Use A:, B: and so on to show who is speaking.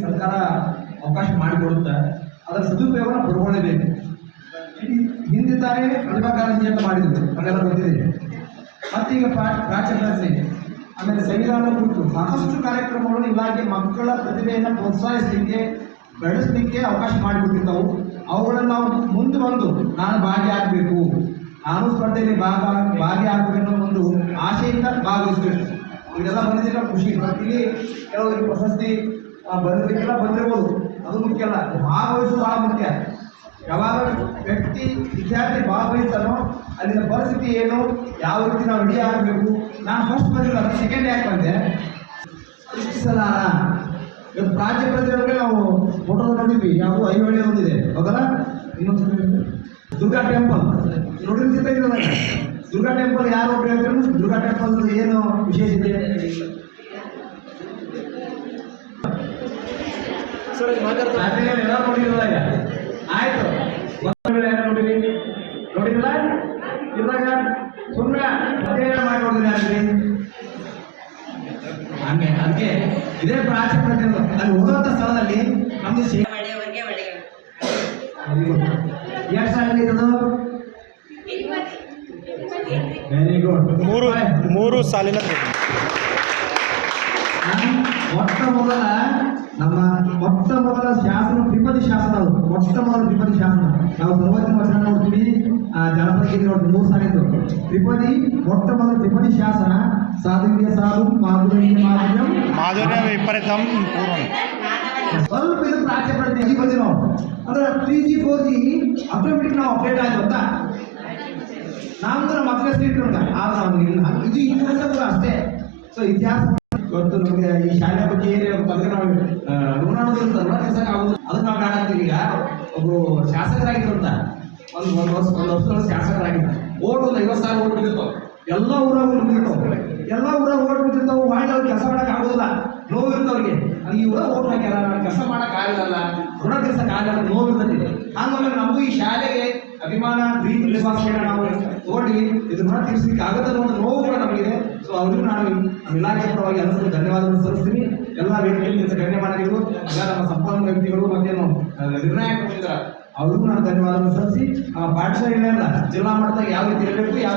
A: ಸರ್ಕಾರ ಅವಕಾಶ ಮಾಡಿಕೊಡುತ್ತೆ. ಅದರ ಸದುಪಯೋಗ ಪಡ್ಕೊಳ್ಳೇಬೇಕು. ಹಿಂದೆ ತಾನೇ ಪ್ರತಿಭಾ ಕಾರಂಜಿ ಅಂತ ಮಾಡಿದ್ರು. ಅದೆಲ್ಲ ಗೊತ್ತಿದೆ. ಮತ್ತೀಗ ಪ್ರಾ- ಪ್ರಾಚ್ಯ ಆಮೇಲೆ ಸಂವಿಧಾನ ಕುರಿತು ಸಾಕಷ್ಟು ಕಾರ್ಯಕ್ರಮಗಳು ಇಲಾಖೆ ಮಕ್ಕಳ ಪ್ರತಿಭೆಯನ್ನು ಪ್ರೋತ್ಸಾಹಿಸಲಿಕ್ಕೆ, ಬೆಳೆಸಲಿಕ್ಕೆ ಅವಕಾಶ ಮಾಡಿಕೊಟ್ಟಿದ್ದವು. ಅವುಗಳನ್ನು ನಾವು ಮುಂದೆ ಬಂದು ನಾನು ಭಾಗಿಯಾಗಬೇಕು. ನಾನು ಸ್ಪರ್ಧೆಯಲ್ಲಿ ಭಾಗ, ಭಾಗಿಯಾಗಬೇಕು ಅನ್ನೋ ಒಂದು ಆಶೆಯಿಂದ ಭಾಗವಹಿಸಬೇಕು. ಇದೆಲ್ಲ ಬಂದಿದ್ದಿಲ್ಲ ಖುಷಿ. ಇಲ್ಲಿ ಕೆಲವರಿಗೆ ಪ್ರಶಸ್ತಿ ಆ, ಬಂದಿದ್ದಕ್ಕೆಲ್ಲ ಬಂದಿರ್ಬೋದು. ಅದು ಮುಖ್ಯ ಅಲ್ಲ. ಭಾಗವಹಿಸು ಬಹಳ ಮುಖ್ಯ. ಯಾವಾಗ ವ್ಯಕ್ತಿ ವಿದ್ಯಾರ್ಥಿ ಭಾಗವಹಿಸ್ತಾನೋ ಅಲ್ಲಿನ ಪರಿಸ್ಥಿತಿ ಏನು ಯಾವ ರೀತಿ ನಾವು ರೆಡಿ ಆಗಬೇಕು? ನಾನು ಫಸ್ಟ್ ಬಂದಿಲ್ಲ ಸೆಕೆಂಡ್ ಯಾಕೆ ಬಂದೆ? ಸೃಷ್ಟಿಸಲಾರ. ಇವತ್ತು ರಾಜ್ಯ ಪ್ರತಿಯೊಳಗೆ ನಾವು ಫೋಟೋ ನೋಡಿದ್ವಿ. ಯಾವ ಐಹೊಳೆ ಒಂದಿದೆ. ಹೌದಲ್ಲ? ಇನ್ನೊಂದು ದುರ್ಗಾ ಟೆಂಪಲ್ ನೋಡಿರ್ತಿದ್ದ ಇದ್ರಲ್ಲ ದುರ್ಗಾ ಟೆಂಪಲ್ ಯಾರು ಹೇಳ್ತಾರೆ? ದುರ್ಗಾ ಟೆಂಪಲ್ ಏನು ವಿಶೇಷತೆ? ಆಮೇಲೆ ಎಲ್ಲ ನೋಡಿರಲ್ಲ ಈಗ ಆಯ್ತು. ಮಕ್ಕಳು ಯಾರು ನೋಡಿರಿ? ನೋಡಿರಲ್ಲ ಇವಾಗ ಸುಮ್ಮನೆ ಅಧ್ಯಯನ ಹಂಗೆ ಅದಕ್ಕೆ ಇದೇ ಪ್ರಾಚೀನ ಪ್ರತಿಯೊಂದು ಅಲ್ಲಿ ಸ್ಥಳದಲ್ಲಿ ನಮ್ದು ಎಷ್ಟು ಸಾಲ ವೆರಿ ಗುಡ್
B: ಮೂರು ಮೂರು ಸಾಲಿನ
A: ಮೊಟ್ಟ ಮೊದಲ ಮೊದಲ ಶಾಸನ ತ್ರಿಪದಿ ಶಾಸನ ಅದು ಮೊಟ್ಟ ಮೊದಲ ತ್ರಿಪದಿ ಶಾಸನ ನಾವು ಸರ್ವಜ್ಞ ವಚನ ನೋಡ್ತೀವಿ ಆ ಜನಪದ ಗೀತೆ ನೋಡ್ತೀವಿ ಮೂರು ಸಾಲಿದ್ದು ತ್ರಿಪದಿ ಮೊಟ್ಟ ಮೊದಲ ತ್ರಿಪದಿ ಶಾಸನ ಸಾಧುವಿಗೆ ಸಾಧು ಮಾಧುರ್ಯ ಮಾಧುರ್ಯಂ
B: ಮಾಧುರ್ಯ ವಿಪರೀತಂ ಪೂರ್ವಂ
A: ಸ್ವಲ್ಪ ಇದು ಪ್ರಾಚ್ಯ ಪ್ರಜ್ಞೆ ಈಗ ಬಂದಿ ನಾವು ಅಂದ್ರೆ three G four G automatic ನಾವು ಅಪ್ಡೇಟ್ ಆಗಿ ಗೊತ್ತಾ ನಮ್ದು ನಮ್ಮ ಮಕ್ಕಳ ಸೀಟ್ ಆದ್ರೆ ನಾವು ಇಲ್ಲ ಇದು ಇತಿಹಾಸ ಕೂಡ ಅಷ್ಟೇ ಸೊ ಇತಿಹಾಸ ಇವತ್ತು ನಮಗೆ ಈ ಶಾಲೆ ಋಣ ತೀರ್ಸಕ್ ಆಗುದು ಅದನ್ನ ನಾವು ಕಾಣತ್ತೀವಿ ಈಗ ಒಬ್ರು ಶಾಸಕರಾಗಿದ್ರಂತ, ಒಂದು ಒಂದು ವರ್ಷ ಒಂದು ವರ್ಷ ಶಾಸಕರಾಗಿದ್ದ ಓಟ್ ಒಂದು ಐವತ್ತು ಸಾವಿರ ಓಟ್ ಬಿದ್ದಿತ್ತು. ಎಲ್ಲ ಊರಾಗ ಓಟ್ ಬಿದ್ದಿರ್ತಾವ ಎಲ್ಲ ಊರಾಗ ಓಟ್ ಬಿದ್ದಿರ್ತಾವ ಮಾಡಿ ಅವ್ರು ಕೆಲಸ ಮಾಡಕ್ ಆಗೋದಿಲ್ಲ. ನೋವು ಇರ್ತವ್ರಿಗೆ. ಈ ಊರ ಓಟ್ ಹಾಕ್ಯಾರ ಕೆಲಸ ಮಾಡಕ್ ಆಗಲ್ಲ. ಋಣ ತೀರ್ಸಕ್ ಆಗಲ್ಲ. ನೋವು ಇರ್ತದೆ. ಹಂಗಾಗಿ ನಮಗೂ ಈ ಶಾಲೆಗೆ ಅಭಿಮಾನ, ಪ್ರೀತಿ ವಿಶ್ವಾಸಗಳನ್ನ ನಾವು ನೋಡಿ ಇದು ಋಣ ತೀರ್ಸಲಿಕ್ಕೆ ಅನ್ನೋ ಒಂದು ನೋವು ಕೂಡ ನಮಗಿದೆ. ಸೊ ಅವ್ರಿಗೂ ನಾನು ಇಲಾಖೆ ಪರವಾಗಿ ಎಲ್ಲರಿಗೂ ಧನ್ಯವಾದಗಳು ಸಲ್ಲಿಸ್ತೀನಿ. ಎಲ್ಲ ವೇದಿಕೆಯಲ್ಲಿ ಮಾಡಿದ್ರು ನಮ್ಮ ಸಂಪನ್ನ ವ್ಯಕ್ತಿಗಳು ಮತ್ತೇನು ನಿರ್ಣಾಯಕ ಅವ್ರಿಗೂ ನಾನು ಧನ್ಯವಾದ ಸಲ್ಲಿಸಿ ಆ, ಪಾಠಶಾಲೆ ಜಿಲ್ಲಾ ಮಟ್ಟದಾಗ ಯಾವ ರೀತಿ ಇರಬೇಕು ಯಾವ